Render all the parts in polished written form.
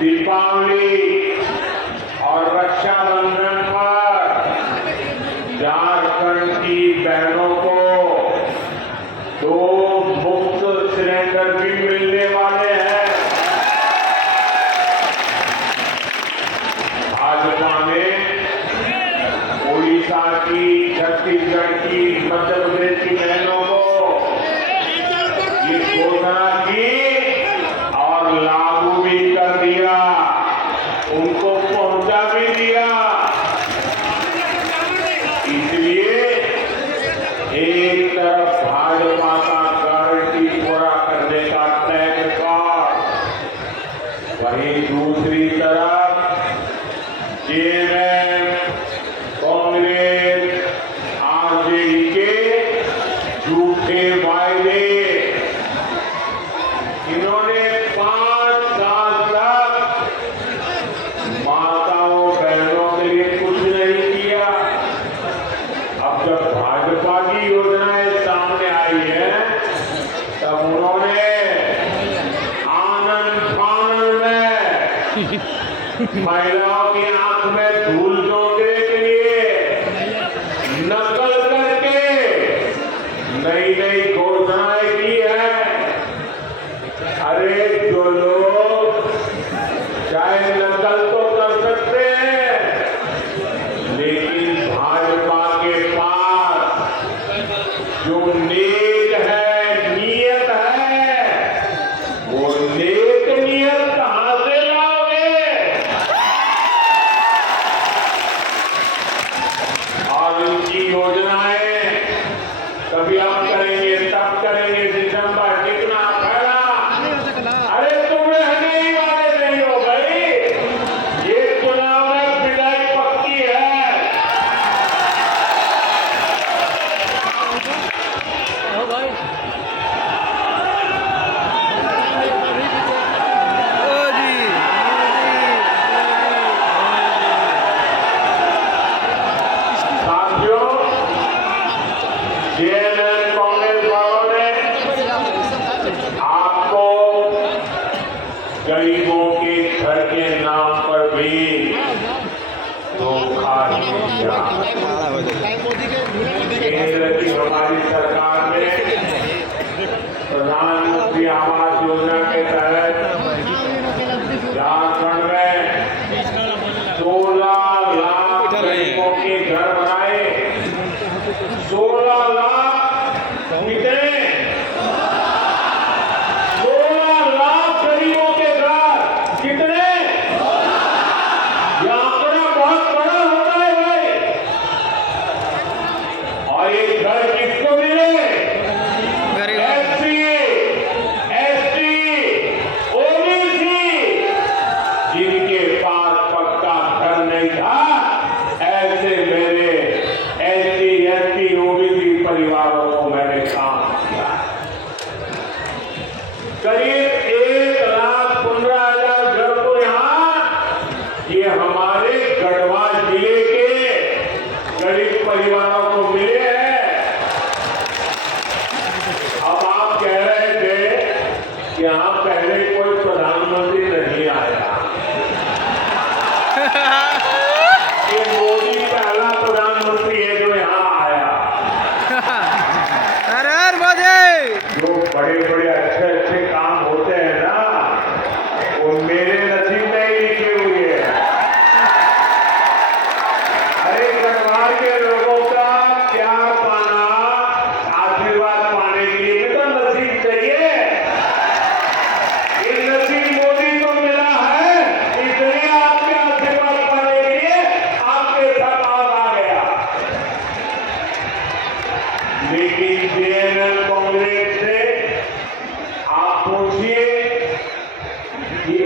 दीपावली और रक्षाबंधन पर झारखंड की बहनों को 2 मुफ्त सिलेंडर भी मिलने वाले हैं। भाजपा ने उड़ीसा की, छत्तीसगढ़ की, मध्य प्रदेश की बहनों को ये घोषणा की और लागू भी कर दिया, उनको पहुंचा भी दिया। इसलिए एक तरफ भाजपा का गारंटी पूरा करने का तय रिकॉर्ड, वहीं दूसरी तरफ जेएमएम, कांग्रेस, आरजेडी के झूठे वायदे। इन्होंने 5 साल तक माताओं बहनों के लिए कुछ नहीं किया। अब जब भाजपा की योजनाएं सामने आई है, तब उन्होंने आनंद फानन में महिलाओं की आंख में धूल झोंकने के लिए नकल करके नई नई घोषणाएं की है। अरे जो लोग चाहे नकल तो कर सकते हैं, लेकिन भाजपा के पास जो नेक है, नियत है, वो नेक नियत कहां से लाओगे? और इनकी योजनाएं कभी आप करेंगे, तब करेंगे, दिसंबर कितना फैला। अरे तुम रहने ही वाले नहीं हो भाई, ये चुनाव में विदाई पक्की है। साथियों, जेएमएम कांग्रेस वालों ने आपको गरीबों के घर के नाम पर भी धोखा दिया। केंद्र की हमारी सरकार ने प्रधानमंत्री आवास योजना के तहत झारखंड में 16 लाख गरीबों के घर बनाए। 16 लाख कितने? 16 लाख गरीबों के घर कितने? यह आंकड़ा बहुत बड़ा होता है भाई। और ये घर किसको मिले? एससी, एसटी, ओबीसी, जिनके पास पक्का घर नहीं था, ऐसे मेरे एससी, एसटी, ओबीसी परिवारों को मैंने काम किया। करीब 1,15,000 घर तो यहाँ ये हमारे गढ़वा जिले के गरीब परिवारों को मिले हैं। अब आप कह रहे थे कि यहाँ पहले कोई प्रधानमंत्री नहीं आया। ये मोदी पहला प्रधानमंत्री है जो यहाँ आया। जो बड़े बड़े अच्छे अच्छे काम होते हैं ना, वो मेरे नसीब में ही लिखे हुए हैं। अरे गढ़वाल के लोगों का प्यार पाना, आशीर्वाद पाने के लिए तो नसीब चाहिए। ये नसीब मोदी को मिला है, इसलिए आपके आशीर्वाद पाने के लिए आपके साथ आ गया। लेकिन जेएमएम कांग्रेस से आप पूछिए, ये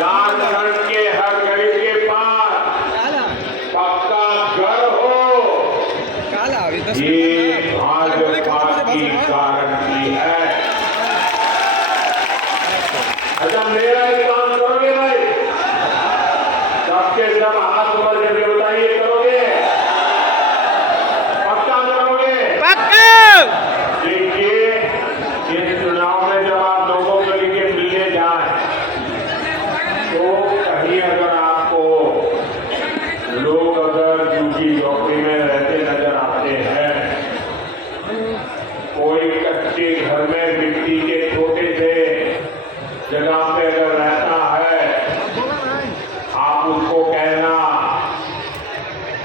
झारखंड के हर गरीब के पास पक्का घर हो, ये भाजपा की गारंटी है। अच्छा, मेरा एक काम करोगे भाई? सबके सब हाथ ऊपर करके बताइए, करोगे? पक्का करोगे? पक्का। देखिए, इस चुनाव में जब आप लोगों के लिए मिलने जाए तो कहीं अगर आपको लोग अगर ड्यूटी झोपड़ी में रहते नजर आते हैं, कोई कच्चे घर में मिट्टी के छोटे से जगह पे अगर रहता है, आप उसको कहना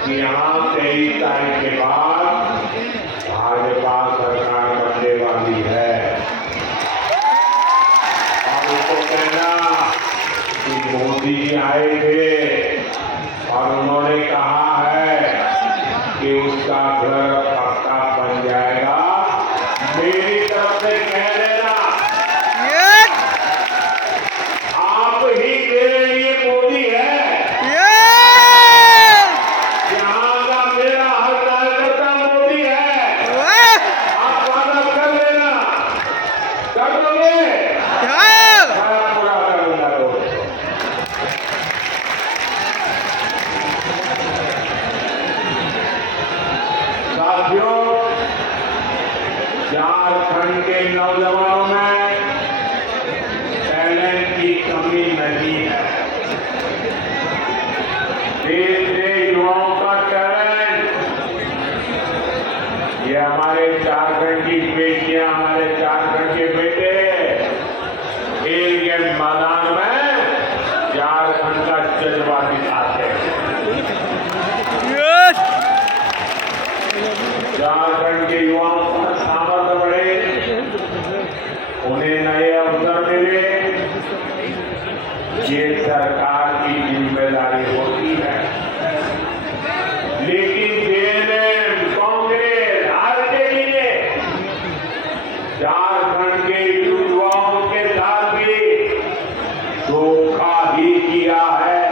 कि यहाँ 23 तारीख के बाद भाजपा सरकार बनने वाली है, और उसको कहना कि मोदी जी आए थे और उन्होंने कहा है कि उसका घर पक्का बन जाएगा, मेरी तरफ से कह देना। आप ही मेरे लिए मोदी है, यहाँ का मेरा हर कार्यकर्ता मोदी है। आप वादा कर लेना, कर दोगे? मैं पूरा करूंगा। साथियों, झारखंड के नौजवानों में टैलेंट की कमी नहीं है। देश के युवाओं का टैलेंट, ये हमारे झारखंड की बेटियां, हमारे झारखंड के बेटे खेल के मैदान में झारखंड का जज्बा दिखाते हैं। झारखंड के युवाओं का सामर्थ्य बढ़े, उन्हें नए अवसर मिले, ये सरकार की जिम्मेदारी होती है। लेकिन जेएमएम, कांग्रेस, आरजेडी ने झारखंड के युवाओं के साथ भी धोखा ही किया है।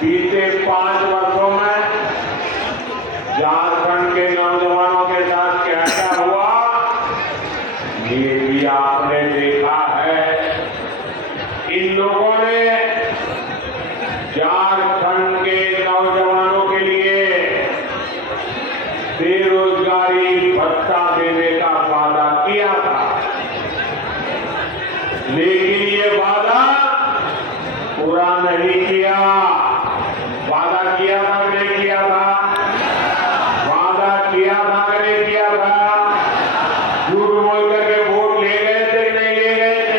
बीते 5 वर्षों में झारखंड के नौजवानों के साथ क्या क्या हुआ, ये भी आपने देखा है। इन लोगों ने झारखंड के नौजवानों के लिए बेरोजगारी भत्ता देने का वादा किया था, लेकिन ये वादा पूरा नहीं किया। वादा किया था कि नहीं किया था? वादा किया था कि नहीं किया था? झूठ बोल करके वोट ले गए थे कि नहीं ले गए थे?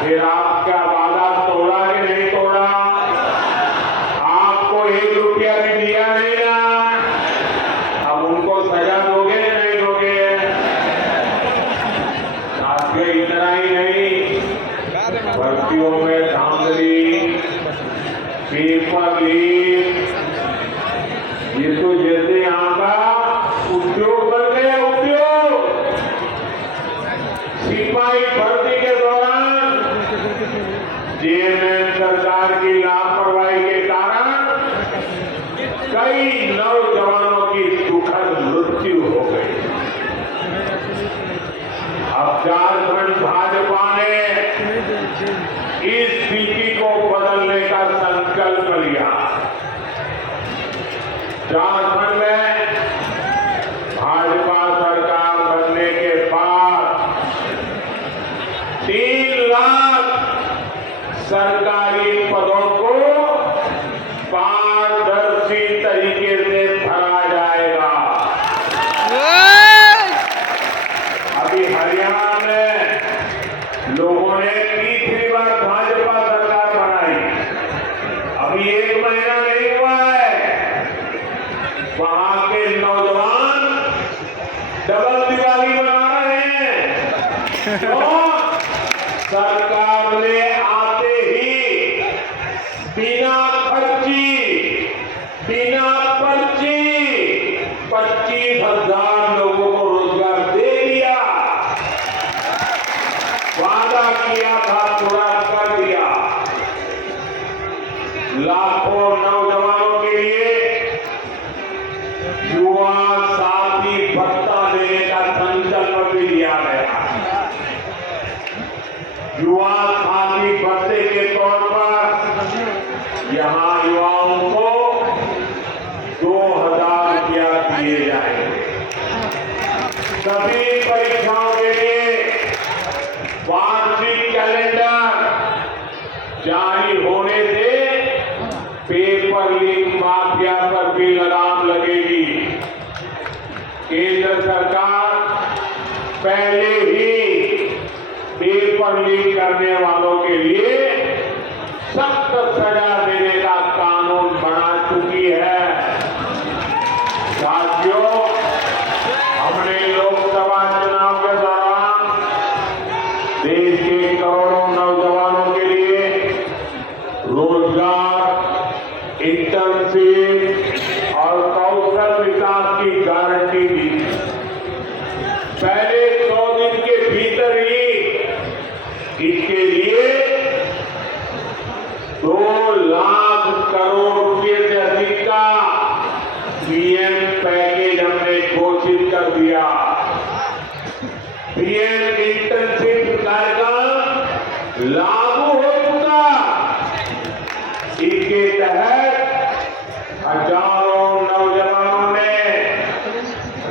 फिर आपका वादा तोड़ा कि नहीं तोड़ा? आपको 1 रुपया भी दिया नहीं ना, अब उनको सजा दोगे कि नहीं दोगे? साथियों, इतना ही नहीं, भर्तियों में धांधली, पेपर लीक, ये तो जैसे यहाँ का उद्योग बन गया। उद्योग सिपाही भर्ती के दौरान जेएमएम सरकार की लापरवाही के कारण कई नौजवानों की दुखद मृत्यु हो गई। अब झारखंड भाजपा ने इस स्थिति को बदलने का संकल्प लिया। झारखंड में भाजपा सरकार बनने के बाद 3 लाख सरकारी पदों को पारदर्शी तरीके से भरा जाएगा। अभी हरियाणा में लोगों ने तीसरी बार भाजपा सरकार बनाई, अभी 1 महीना नहीं हुआ है। वहां के नौजवान डबल दिवाली मना रहे हैं। क्यों? सरकार ने आते ही बिना पर्ची 25,000 लोगों को रोजगार दे दिया। वादा किया था पूरा कर युवा साथी भत्ते के तौर पर यहां युवाओं को 2000 रुपया दिए जाएंगे। सभी परीक्षाओं के लिए वार्षिक कैलेंडर जारी होने से पेपर लीक माफिया पर भी लगाम लगेगी। केंद्र सरकार पहले ही पेपर लीक करने वालों के लिए सख्त सजा देने का कानून बना चुकी है। साथियों, हमने लोकसभा चुनाव के दौरान देश के करोड़ों नौजवानों के लिए रोजगार, इंटर्नशिप और कौशल विकास की गारंटी दी। पहले 100 दिन के भीतर ही इसके लिए 2 लाख करोड़ रुपए से अधिक का पीएम पैकेज हमने घोषित कर दिया। पीएम इंटर्नशिप कार्यक्रम लागू हो चुका। इसके तहत हजारों नौजवानों ने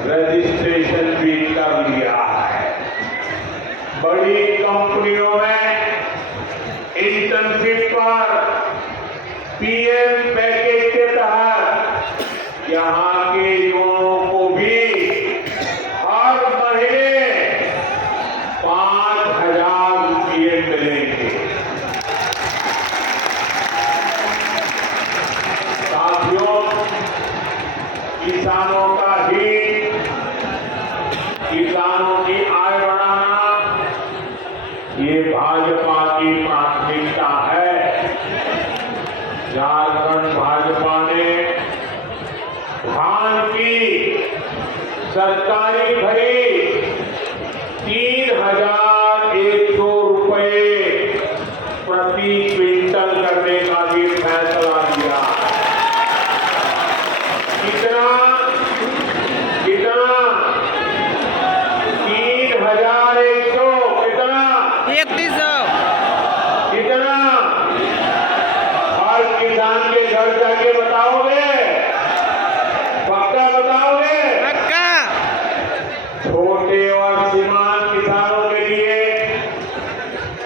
रजिस्ट्रेशन भी कर लिया है। बड़ी कंपनियों में इंटर्नशिप पर पीएम पैकेज के तहत यहां के युवाओं को भी हर महीने 5000 रुपये मिलेंगे। साथियों, किसानों का हित, किसानों की आय बढ़ाना, ये भाजपा की प्राथमिकता है। झारखंड भाजपा ने धान की सरकारी खरीद 3100 रुपये प्रति क्विंटल करने का भी फैसला लिया। कितना 3100 कितना 3100 कितना हर किसान के घर जाके बताओगे? पक्का बताओगे? पक्का। छोटे और सीमांत किसानों के लिए,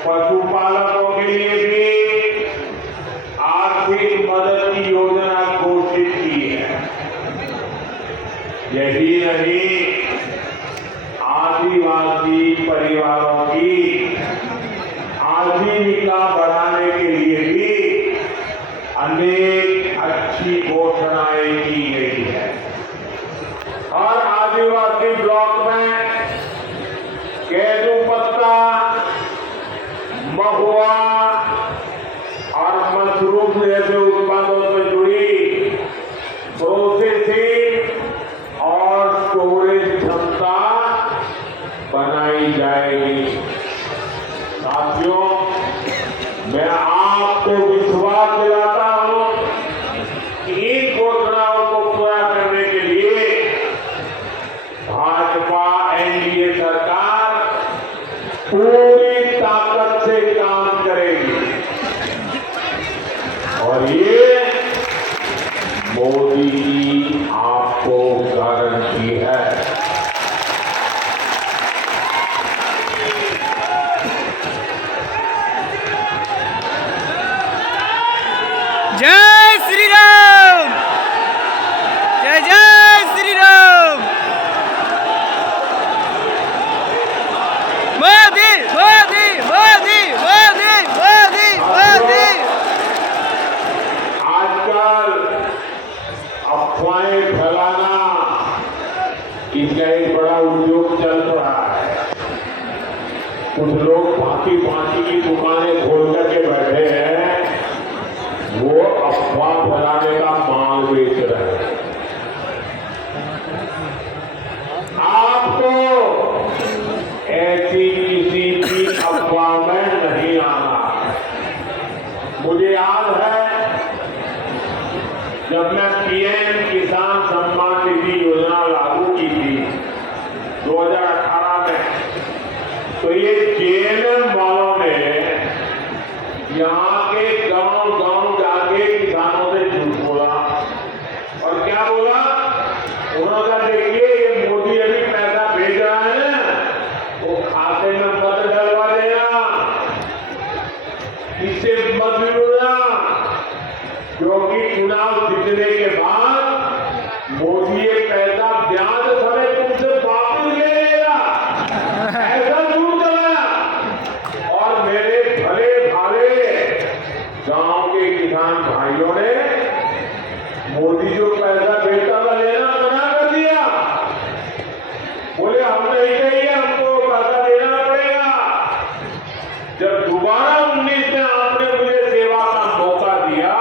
पशुपालकों के लिए भी आर्थिक मदद की योजना घोषित की है। यही नहीं, आदिवासी परिवारों की आजीविका बढ़ाने के लिए भी अनेक अच्छी घोषणाएं की गई है। हर आदिवासी ब्लॉक में केदू पत्ता, महुआ और मशरूम जैसे उत्पादों से जुड़ी प्रोसेसिंग और स्टोरेज क्षमता बनाई जाएगी। साथियों, मैं आपको विश्वास दिलाता हूं कि इन घोषणाओं को पूरा करने के लिए भाजपा एनडीए सरकार पूरी ताकत से काम करेगी और ये मोदी की आपको गारंटी है। जय श्री राम, जय जय श्री राम। मोदी मोदी मोदी मोदी मोदी मोदी। आजकल अफवाहें फैलाना इसका एक बड़ा उद्योग चल रहा है। कुछ लोग फांसी की दुकानें खोल करके बैठे हैं, वो अफवाह फैलाने का माल बेच रहे हैं। आपको ऐसी किसी भी अफवाह में नहीं आना। मुझे याद है जब मैं पीएम किसान सम्मान निधि योजना लागू की थी 2018 में, तो ये जेएनएम वालों ने यहाँ के गांव गांव जाके किसानों से झूठ बोला। और क्या बोला? उन्होंने कहा देखिए ये मोदी अभी पैसा भेज रहा है ना, वो खाते में मत डलवा देना, इससे मत मिलना, क्योंकि चुनाव जीतने के बाद मोदी ये पैसा ब्याज समेत तुमसे वापस ले लेगा। ऐसा झूठ चलाया। और मेरे भले भाले गांव के किसान भाइयों ने मोदी जो पैसा भेजता था लेना मना कर दिया। बोले हम नहीं चाहिए, हमको पैसा देना पड़ेगा। जब दोबारा 19 में आपने मुझे सेवा का मौका दिया,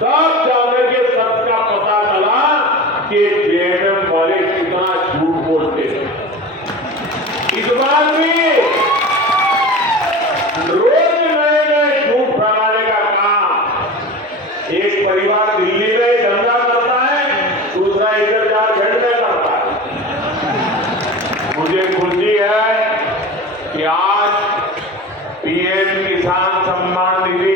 तब जाकर के सबका पता चला कि जेएमएम वाले कितना झूठ बोलते हैं। इस बार भी रोज नए नए झूठ फैलाने का काम एक परिवार दिल्ली में धंधा करता है, दूसरा इधर झारखंड में करता है। मुझे खुशी है कि आज पीएम किसान सम्मान निधि